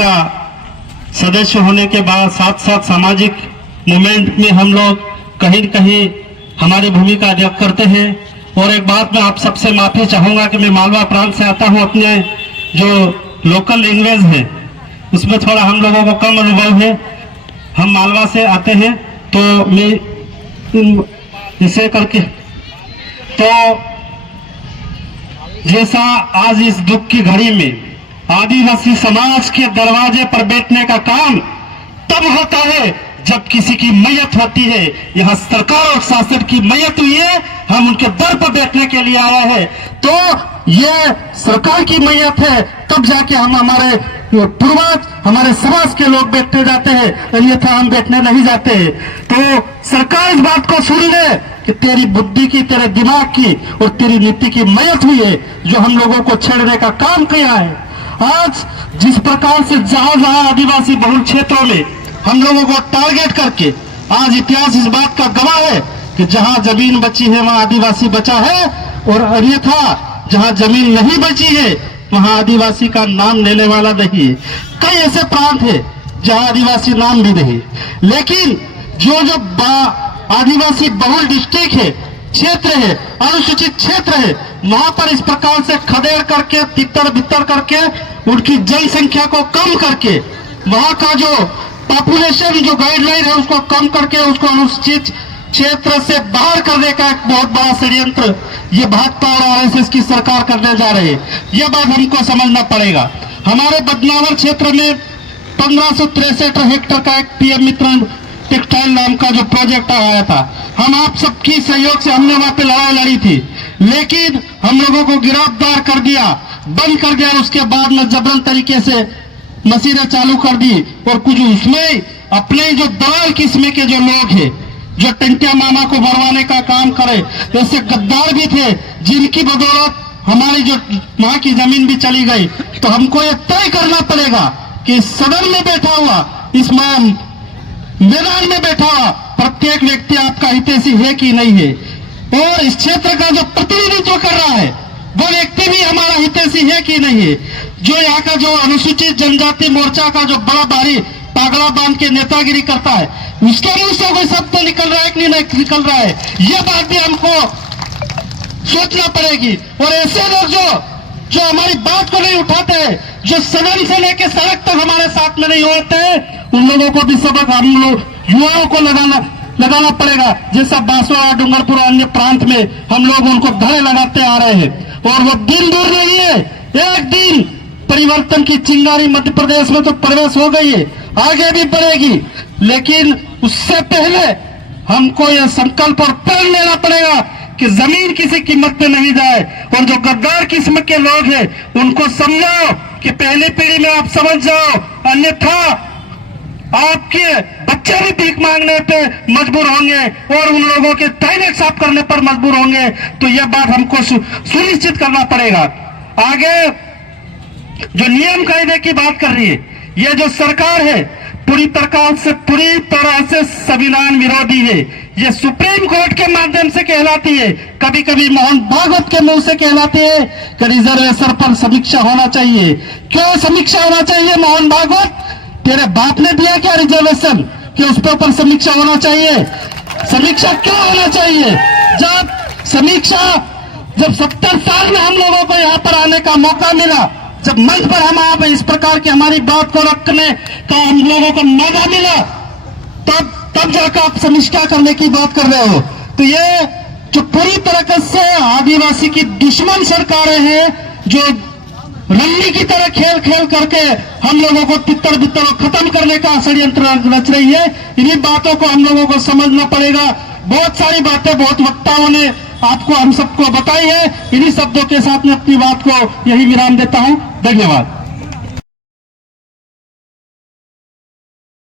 का सदस्य होने के बाद साथ साथ सामाजिक मूवमेंट में हम लोग कहीं न कहीं हमारी भूमिका अदा करते हैं। और एक बात मैं आप सबसे माफी चाहूँगा कि मैं मालवा प्रांत से आता हूँ, अपने जो लोकल लैंग्वेज है उसमें थोड़ा हम लोगों को कम अनुभव है। हम मालवा से आते हैं तो मैं इसे करके तो जैसा आज इस दुख की घड़ी में आदिवासी समाज के दरवाजे पर बैठने का काम तब होता है जब किसी की मैयत होती है। यह सरकार और शासन की मैयत हुई है, हम उनके दर पर बैठने के लिए आए हैं। तो ये सरकार की मैयत है, तब जाके हम हमारे पूर्वज हमारे समाज के लोग बैठने जाते हैं, अन्यथा हम बैठने नहीं जाते। तो सरकार इस बात को सुन ले कि तेरी बुद्धि की, तेरे दिमाग की और तेरी नीति की मैयत हुई है, जो हम लोगों को छेड़ने का काम किया है। आज जिस प्रकार से जहां जहां आदिवासी बहुल क्षेत्रों में हम लोगों को टारगेट करके, आज इतिहास इस बात का गवाह है कि जहां जमीन बची है वहां आदिवासी बचा है, और अन्यथा जहां जमीन नहीं बची है वहां आदिवासी का नाम लेने वाला नहीं है। कई ऐसे प्रांत है जहां आदिवासी नाम भी नहीं, लेकिन जो आदिवासी बहुल डिस्ट्रिक्ट है, क्षेत्र है, अनुसूचित क्षेत्र है, वहां पर इस प्रकार से खदेड़ करके, तितर बितर करके, उनकी जनसंख्या को कम करके, वहां का जो पॉपुलेशन जो गाइडलाइन है उसको कम करके उसको अनुसूचित क्षेत्र से बाहर करने का एक बहुत बड़ा षड्यंत्र ये भाजपा और आरएसएस की सरकार करने जा रही है। यह बात हमको समझना पड़ेगा। हमारे बदनावर क्षेत्र में 1563 हेक्टेयर का एक पीएम मित्र टेक्सटाइल नाम का जो प्रोजेक्ट आया था, हम आप सबकी सहयोग से हमने वहां पे लड़ाई लड़ी थी, लेकिन हम लोगों को गिरफ्तार कर दिया, बंद कर दिया, और उसके बाद में जबरन तरीके से मशीनें चालू कर दी। और कुछ उसमें अपने जो दलाल किस्म के जो लोग हैं, जो टंटिया मामा को बढ़वाने का काम करे, ऐसे गद्दार भी थे जिनकी बदौलत हमारी जो वहां की जमीन भी चली गई। तो हमको ये तय करना पड़ेगा कि सदन में बैठा हुआ, इस मैदान में बैठा हुआ प्रत्येक व्यक्ति आपका हितैषी है कि नहीं है, और इस क्षेत्र का जो प्रतिनिधित्व कर रहा है वो व्यक्ति भी हमारा हितैषी है कि नहीं है। जो यहाँ का जो अनुसूचित जनजाति मोर्चा का जो बड़ा भारी पागला बांध के नेतागिरी करता है, उसके मुंह से कोई शब्द तो निकल रहा है कि नहीं निकल रहा है, यह बात भी हमको सोचना पड़ेगी। और ऐसे लोग जो हमारी बात को नहीं उठाते हैं, जो सदन से लेकर सड़क तक हमारे साथ में नहीं होते हैं, उन लोगों को भी सबक हम लोग युवाओं को लगाना पड़ेगा। जैसा बांसवाड़ा, डूंगरपुर, अन्य प्रांत में हम लोग उनको धड़े लगाते आ रहे हैं, और वो दिन दूर नहीं है। एक दिन परिवर्तन की चिंगारी मध्य प्रदेश में तो प्रवेश हो गई है, आगे भी बढ़ेगी, लेकिन उससे पहले हमको यह संकल्प और प्रण लेना पड़ेगा कि जमीन किसी कीमत पे नहीं जाए। और जो गद्दार किस्म के लोग हैं उनको समझाओ कि पहली पीढ़ी में आप समझ जाओ, अन्यथा आपके बच्चे भी भीख मांगने पे मजबूर होंगे और उन लोगों के टॉयलेट साफ करने पर मजबूर होंगे। तो यह बात हमको सुनिश्चित करना पड़ेगा। आगे जो नियम कायदे की बात कर रही है, यह जो सरकार है पूरी तरह से संविधान विरोधी है। ये सुप्रीम कोर्ट के माध्यम से कहलाती है, कभी कभी मोहन भागवत के मुंह से कहलाती है कि रिजर्वेशन पर समीक्षा होना चाहिए। क्यों समीक्षा होना चाहिए मोहन भागवत? तेरे बाप ने दिया क्या रिजर्वेशन कि उस पर ऊपर समीक्षा होना चाहिए? समीक्षा क्यों होना चाहिए? जब 70 साल में हम लोगों को यहाँ पर आने का मौका मिला, जब मंच पर हम आप इस प्रकार की हमारी बात को रखने का हम लोगों को मौका मिला, तब जाकर आप समीक्षा करने की बात कर रहे हो। तो ये जो पूरी तरह से आदिवासी की दुश्मन सरकारें हैं, जो रन्नी की तरह खेल करके हम लोगों को तितर बितर खत्म करने का षड्यंत्र रच रही है, इन्हीं बातों को हम लोगों को समझना पड़ेगा। बहुत सारी बातें बहुत वक्ताओं ने आपको हम सबको बताई है। इन्हीं शब्दों के साथ मैं अपनी बात को यही विराम देता हूं। धन्यवाद।